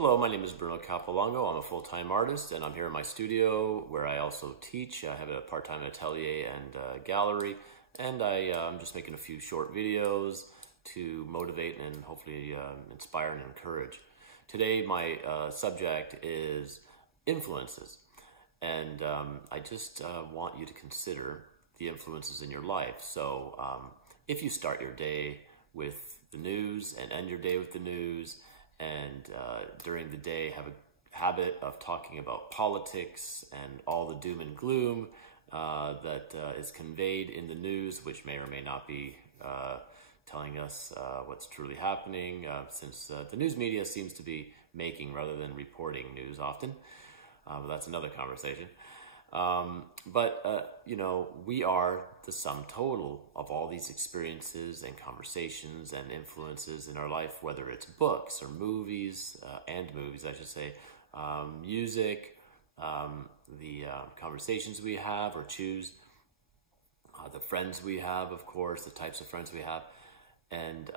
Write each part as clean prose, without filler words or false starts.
Hello, my name is Bruno Capolongo. I'm a full-time artist and I'm here in my studio where I also teach. I have a part-time atelier and gallery, and I'm just making a few short videos to motivate and hopefully inspire and encourage. Today my subject is influences, and I just want you to consider the influences in your life. So if you start your day with the news and end your day with the news, and during the day have a habit of talking about politics and all the doom and gloom that is conveyed in the news, which may or may not be telling us what's truly happening, since the news media seems to be making rather than reporting news often. But that's another conversation. You know, we are the sum total of all these experiences and conversations and influences in our life, whether it's books or movies, I should say, music, the conversations we have or choose, the friends we have, of course, the types of friends we have, and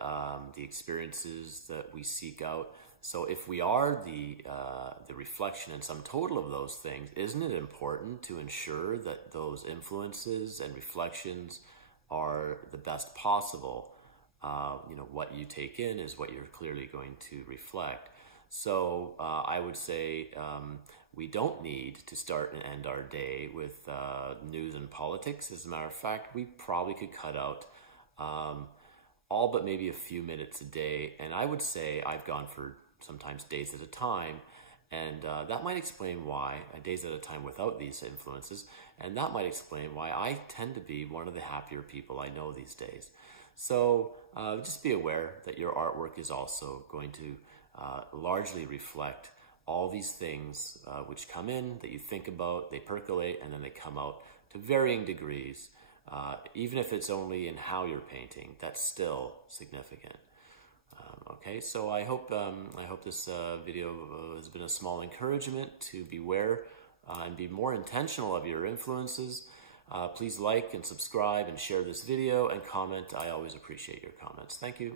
the experiences that we seek out. So if we are the reflection and sum total of those things, isn't it important to ensure that those influences and reflections are the best possible? You know, what you take in is what you're clearly going to reflect. So I would say we don't need to start and end our day with news and politics. As a matter of fact, we probably could cut out all but maybe a few minutes a day. And I would say I've gone for sometimes days at a time, and that might explain why days at a time without these influences, and that might explain why I tend to be one of the happier people I know these days. So just be aware that your artwork is also going to largely reflect all these things which come in, that you think about, they percolate, and then they come out to varying degrees. Even if it's only in how you're painting, that's still significant. Okay, so I hope this video has been a small encouragement to beware and be more intentional of your influences. Please like and subscribe and share this video and comment. I always appreciate your comments. Thank you.